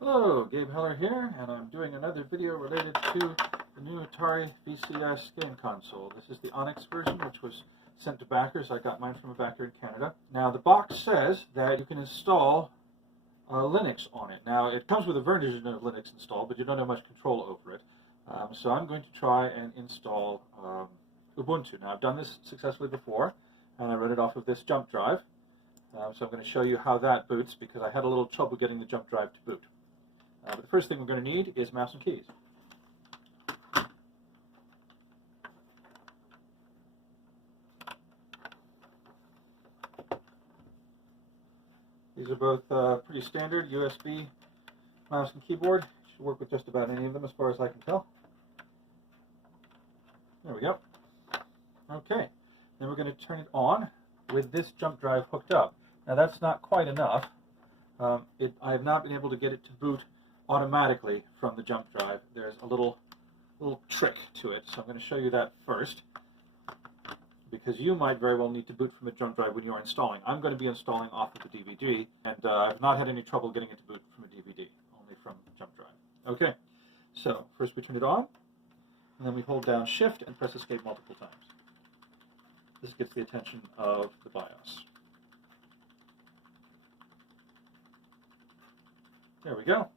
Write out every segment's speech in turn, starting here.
Hello, Gabe Heller here, and I'm doing another video related to the new ATARI VCS game console. This is the Onyx version, which was sent to backers. I got mine from a backer in Canada. Now, the box says that you can install Linux on it. Now, it comes with a version of Linux installed, but you don't have much control over it. So I'm going to try and install Ubuntu. Now, I've done this successfully before, and I read it off of this jump drive. So I'm going to show you how that boots, because I had a little trouble getting the jump drive to boot. But the first thing we're going to need is mouse and keys. These are both pretty standard USB mouse and keyboard. Should work with just about any of them as far as I can tell. There we go. Okay, then we're going to turn it on with this jump drive hooked up. Now that's not quite enough. I have not been able to get it to boot automatically from the jump drive. There's a little trick to it, so I'm going to show you that first, because you might very well need to boot from a jump drive when you're installing. I'm going to be installing off of the DVD, and I've not had any trouble getting it to boot from a DVD, only from the jump drive. Okay, so first we turn it on, and then we hold down Shift and press Escape multiple times. This gets the attention of the BIOS. There we go.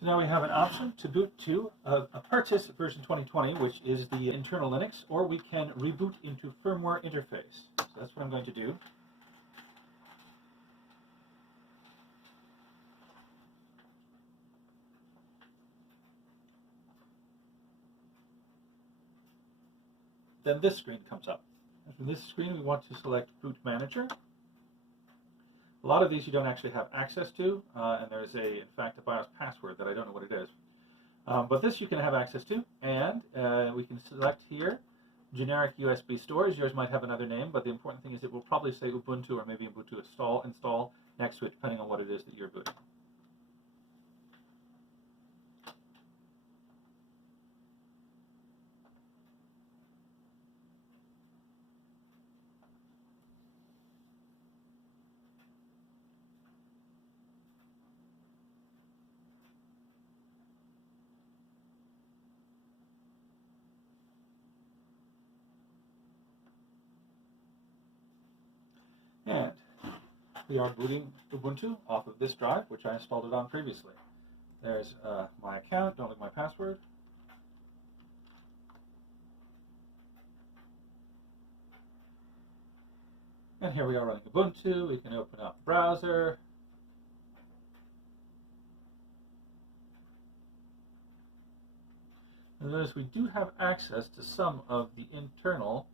So now we have an option to boot to Apertis version 2020, which is the internal Linux, or we can reboot into firmware interface. So that's what I'm going to do. Then this screen comes up. And from this screen we want to select Boot Manager. A lot of these you don't actually have access to, and there's in fact, a BIOS password that I don't know what it is. But this you can have access to, and we can select here generic USB stores. Yours might have another name, but the important thing is it will probably say Ubuntu or maybe Ubuntu install next to it, depending on what it is that you're booting. And we are booting Ubuntu off of this drive, which I installed it on previously. There's my account, don't look at my password. And here we are running Ubuntu. We can open up browser. And notice we do have access to some of the internal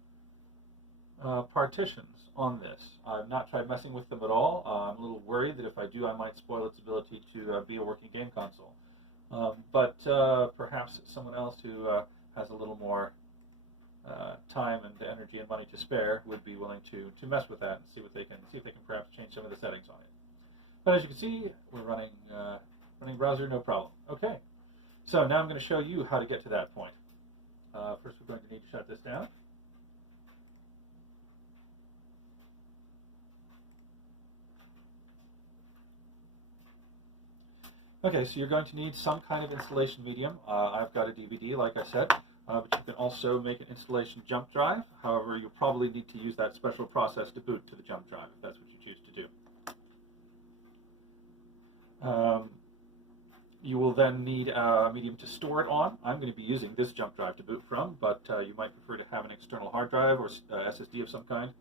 partitions on this. I've not tried messing with them at all. I'm a little worried that if I do, I might spoil its ability to be a working game console. But perhaps someone else who has a little more time and energy and money to spare would be willing to mess with that and see if they can perhaps change some of the settings on it. But as you can see, we're running browser, no problem. Okay, so now I'm going to show you how to get to that point. First, we're going to need to shut this down. Okay, so you're going to need some kind of installation medium. I've got a DVD, like I said, but you can also make an installation jump drive. However, you'll probably need to use that special process to boot to the jump drive, if that's what you choose to do. You will then need a medium to store it on. I'm going to be using this jump drive to boot from, but you might prefer to have an external hard drive or SSD of some kind.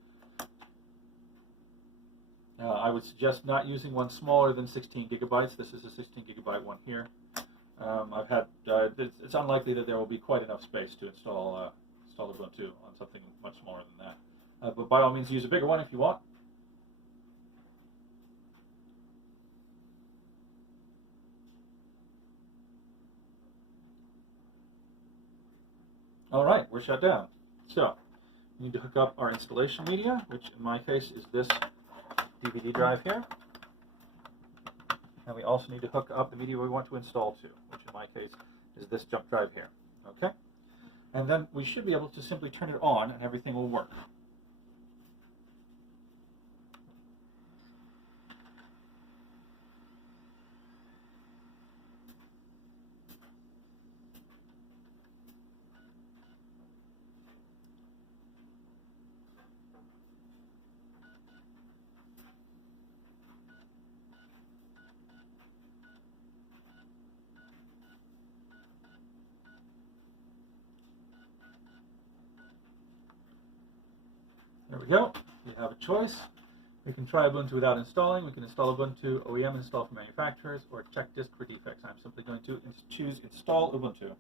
I would suggest not using one smaller than 16 gigabytes. This is a 16 gigabyte one here. It's unlikely that there will be quite enough space to install Ubuntu on something much smaller than that. But by all means, use a bigger one if you want. All right, we're shut down. So we need to hook up our installation media, which in my case is this DVD drive here. And we also need to hook up the media we want to install to, which in my case is this jump drive here. Okay? And then we should be able to simply turn it on and everything will work. There we go. We have a choice. We can try Ubuntu without installing. We can install Ubuntu, OEM install for manufacturers, or check disk for defects. I'm simply going to choose install Ubuntu.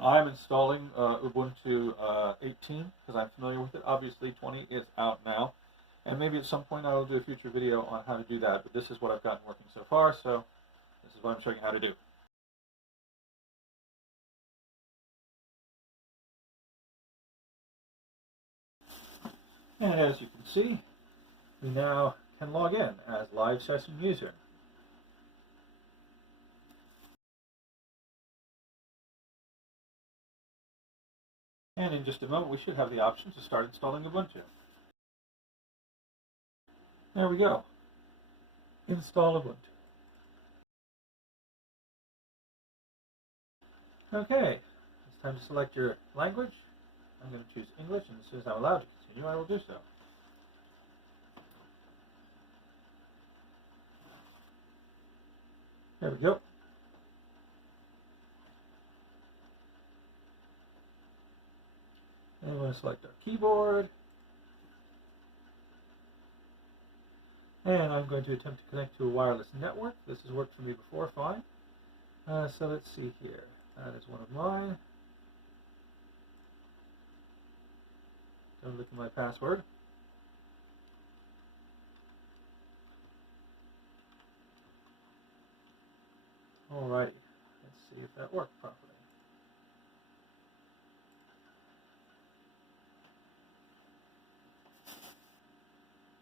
I'm installing Ubuntu 18 because I'm familiar with it. Obviously 20 is out now, and maybe at some point I will do a future video on how to do that, but this is what I've gotten working so far, so this is what I'm showing you how to do. And as you can see, we now can log in as live session user. And in just a moment, we should have the option to start installing Ubuntu. There we go. Install Ubuntu. Okay, it's time to select your language. I'm going to choose English, and as soon as I'm allowed to continue, I will do so. There we go. And we want to select our keyboard. And I'm going to attempt to connect to a wireless network. This has worked for me before, fine. So let's see here. That is one of mine. Don't look at my password. Alrighty, let's see if that worked properly.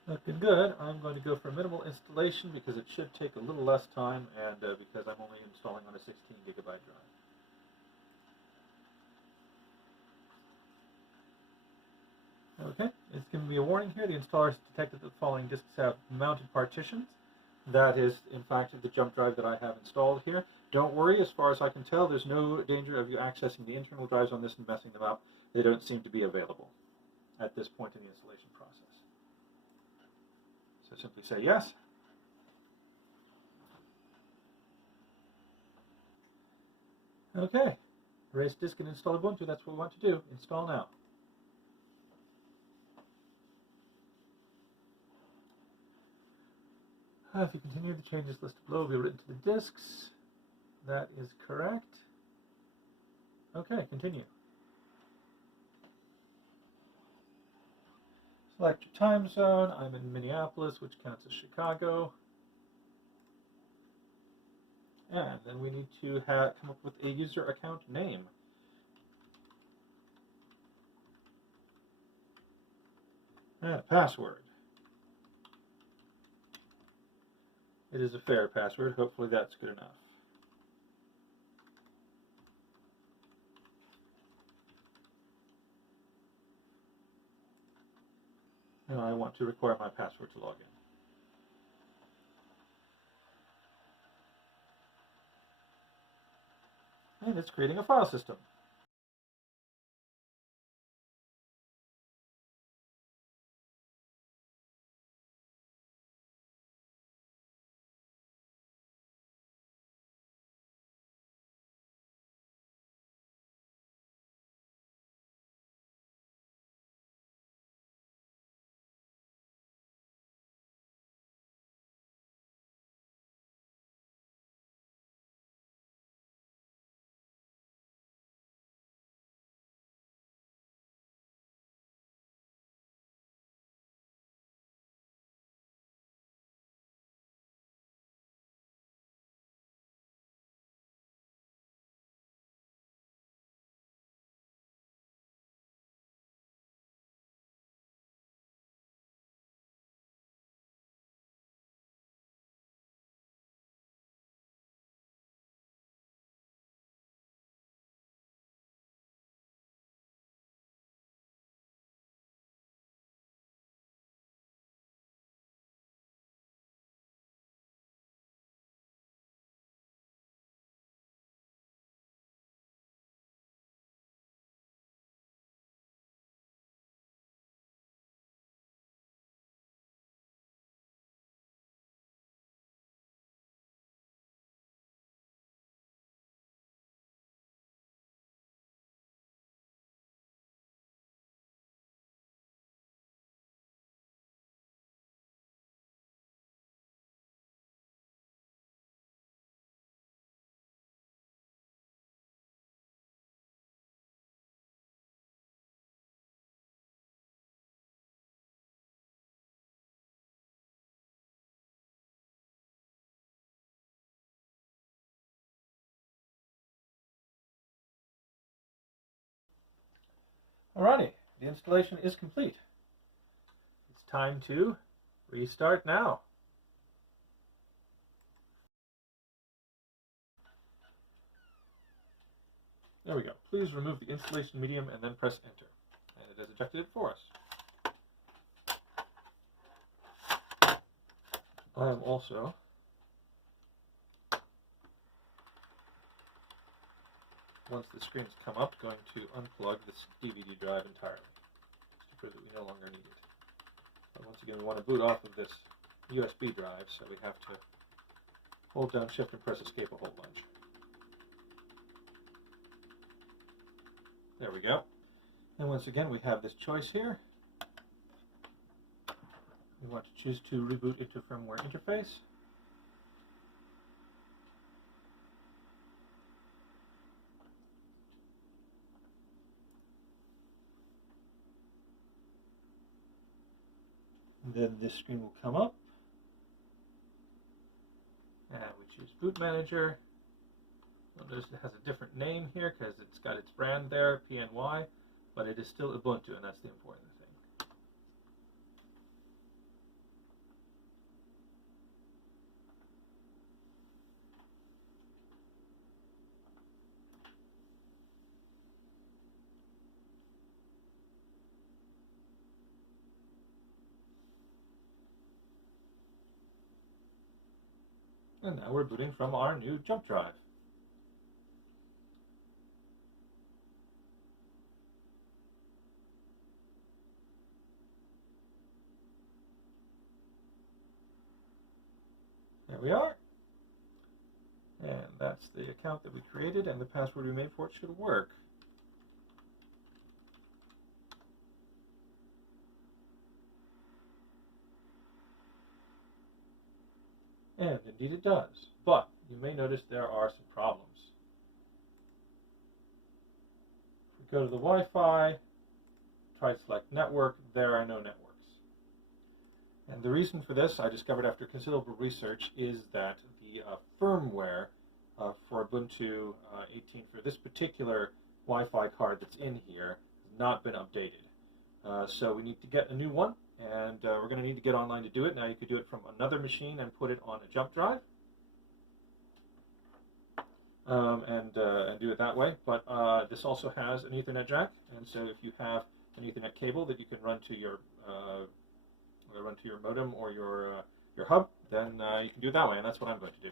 Looking good. I'm going to go for minimal installation because it should take a little less time, and because I'm only installing on a 16 gigabyte drive. Okay, it's giving me a warning here. The installer has detected that the following disks have mounted partitions. That is, in fact, the jump drive that I have installed here. Don't worry, as far as I can tell, there's no danger of you accessing the internal drives on this and messing them up. They don't seem to be available at this point in the installation process. So simply say yes. Okay, erase disk and install Ubuntu. That's what we want to do. Install now. If you continue, the changes listed below will be written to the disks. That is correct. Okay, continue. Select your time zone. I'm in Minneapolis, which counts as Chicago. And then we need to come up with a user account name. And password. It is a fair password. Hopefully that's good enough. Now I want to require my password to log in. And it's creating a file system. Alrighty, the installation is complete. It's time to restart now. There we go. Please remove the installation medium and then press enter. And it has ejected it for us. I am also once the screens come up, going to unplug this DVD drive entirely, just to prove that we no longer need it. But once again, we want to boot off of this USB drive, so we have to hold down Shift and press Escape a whole bunch. There we go. And once again, we have this choice here. We want to choose to reboot into firmware interface. Then this screen will come up, and we choose Boot Manager. You'll notice it has a different name here because it's got its brand there, PNY, but it is still Ubuntu, and that's the important thing. And now we're booting from our new jump drive. There we are. And that's the account that we created, and the password we made for it should work. And indeed it does. But you may notice there are some problems. If we go to the Wi-Fi, try to select network, there are no networks. And the reason for this, I discovered after considerable research, is that the firmware for Ubuntu 18 for this particular Wi-Fi card that's in here has not been updated. So we need to get a new one. And we're going to need to get online to do it. Now you could do it from another machine and put it on a jump drive and do it that way. But this also has an Ethernet jack, and so if you have an Ethernet cable that you can run to your modem or your hub, then you can do it that way, and that's what I'm going to do.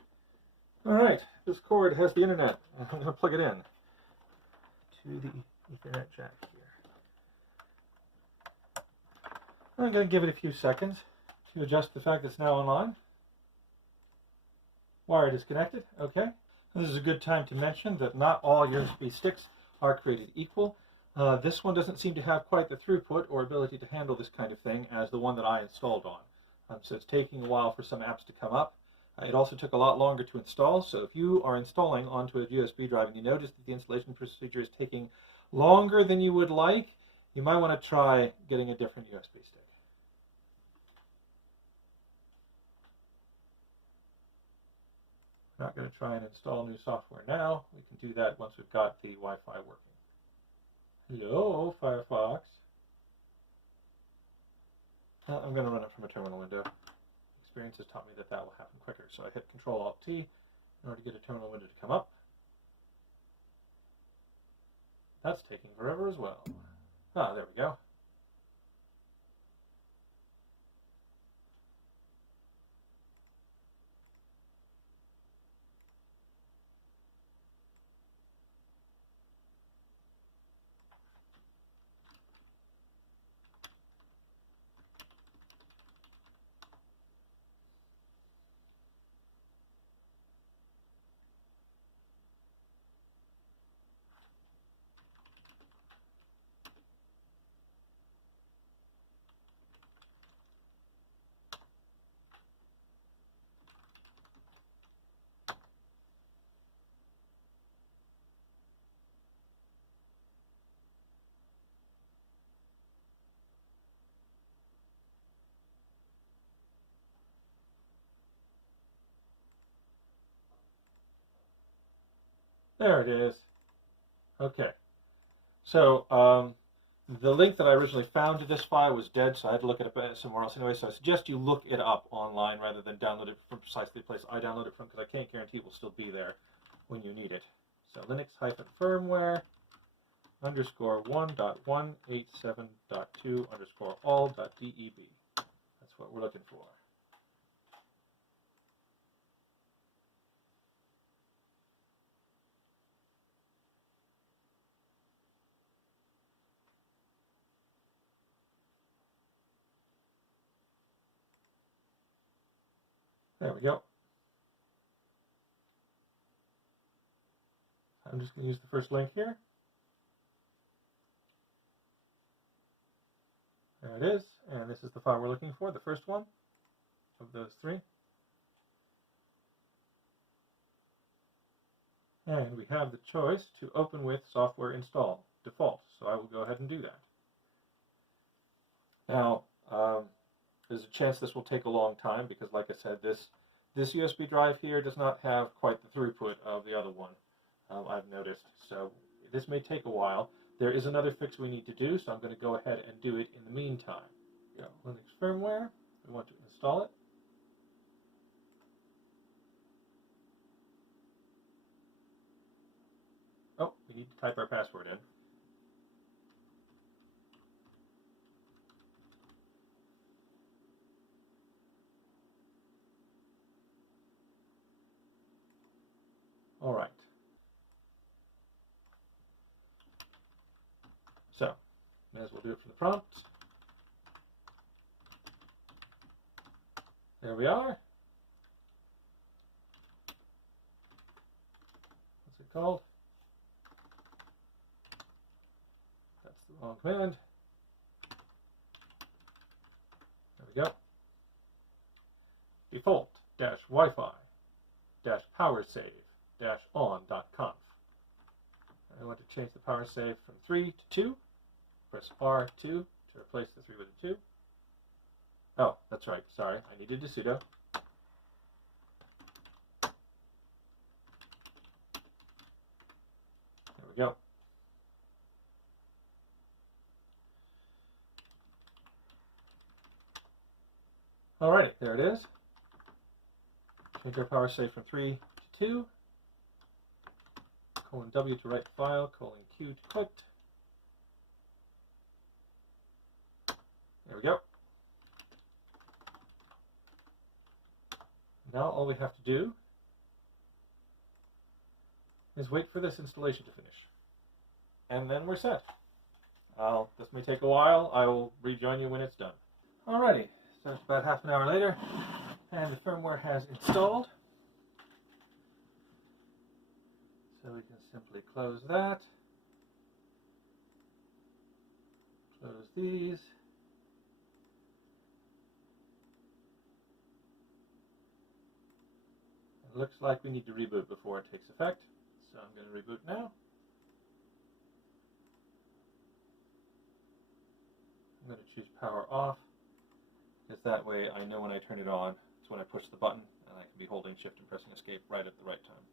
All right, this cord has the internet. I'm going to plug it in to the Ethernet jack here. I'm going to give it a few seconds to adjust the fact that it's now online. Wire disconnected. Okay. This is a good time to mention that not all USB sticks are created equal. This one doesn't seem to have quite the throughput or ability to handle this kind of thing as the one that I installed on. So it's taking a while for some apps to come up. It also took a lot longer to install, so if you are installing onto a USB drive and you notice that the installation procedure is taking longer than you would like, you might want to try getting a different USB stick. We're not going to try and install new software now. We can do that once we've got the Wi-Fi working. Hello, Firefox. Well, I'm going to run it from a terminal window. Experience has taught me that that will happen quicker. So I hit Control-Alt-T in order to get a terminal window to come up. That's taking forever as well. Ah, there we go. There it is. Okay. So The link that I originally found to this file was dead, so I had to look it up somewhere else anyway. So I suggest you look it up online rather than download it from precisely the place I download it from, because I can't guarantee it will still be there when you need it. So Linux-firmware _1.187.2 all.deb. That's what we're looking for. There we go. I'm just going to use the first link here. There it is, and this is the file we're looking for, the first one of those three. And we have the choice to open with software install default, so I will go ahead and do that. Now, there's a chance this will take a long time because, like I said, this USB drive here does not have quite the throughput of the other one, I've noticed. So this may take a while. There is another fix we need to do, so I'm going to go ahead and do it in the meantime. Linux firmware, we want to install it. Oh, we need to type our password in. All right. So, may as well do it from the prompt. There we are. What's it called? That's the wrong command. There we go. Default -Wi-Fi -PowerSave-on.conf. I want to change the power save from 3 to 2. Press R2 to replace the 3 with a 2. Oh, that's right. Sorry, I needed a sudo. There we go. Alrighty, there it is. Change our power save from 3 to 2. :W to write the file, :Q to quit. There we go. Now all we have to do is wait for this installation to finish. And then we're set. This may take a while. I will rejoin you when it's done. Alrighty, so it's about half an hour later, and the firmware has installed. So we can simply close that. Close these. It looks like we need to reboot before it takes effect, so I'm going to reboot now. I'm going to choose power off, because that way I know when I turn it on, it's when I push the button, and I can be holding shift and pressing escape right at the right time.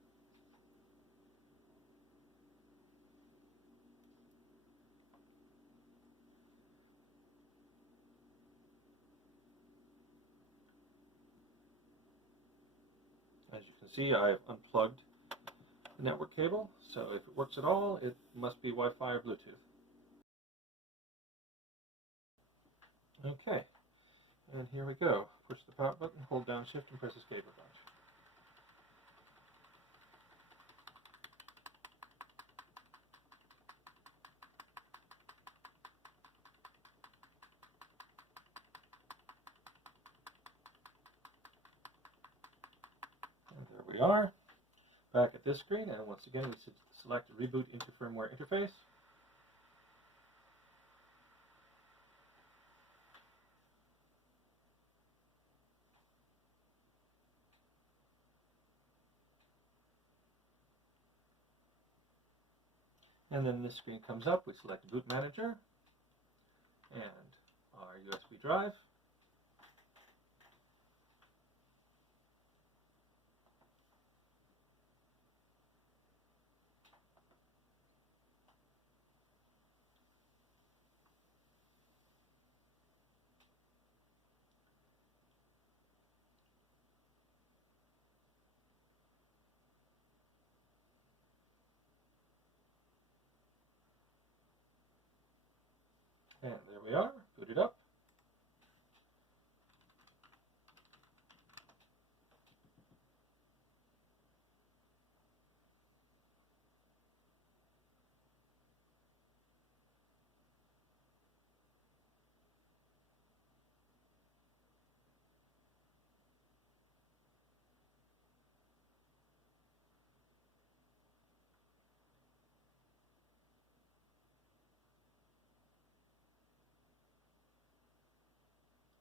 As you can see, I've unplugged the network cable, so if it works at all, it must be Wi-Fi or Bluetooth. Okay, and here we go. Push the power button, hold down shift, and press escape a bunch. And there we are, back at this screen, and once again we select Reboot into Firmware Interface. And then this screen comes up, we select Boot Manager, and our USB drive. And there we are, booted up.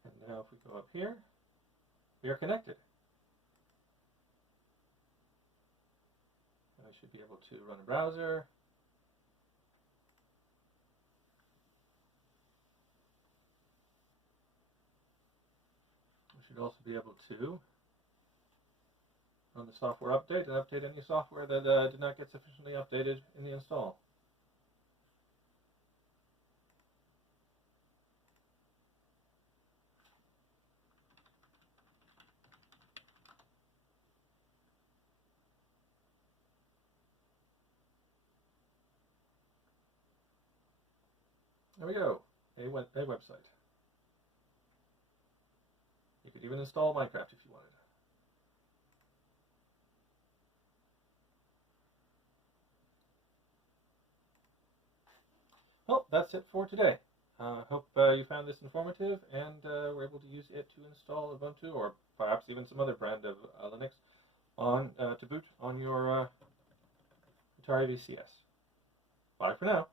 And now if we go up here, we are connected. I should be able to run a browser. We should also be able to run the software update and update any software that did not get sufficiently updated in the install. There we go, a website. You could even install Minecraft if you wanted. Well, that's it for today. Hope you found this informative and were able to use it to install Ubuntu or perhaps even some other brand of Linux on to boot on your ATARI VCS. Bye for now.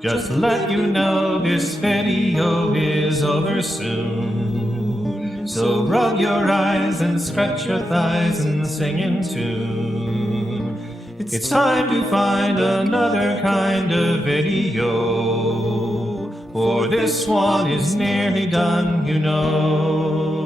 Just to let you know, this video is over soon. So rub your eyes and scratch your thighs and sing in tune. It's time to find another kind of video, for this one is nearly done, you know.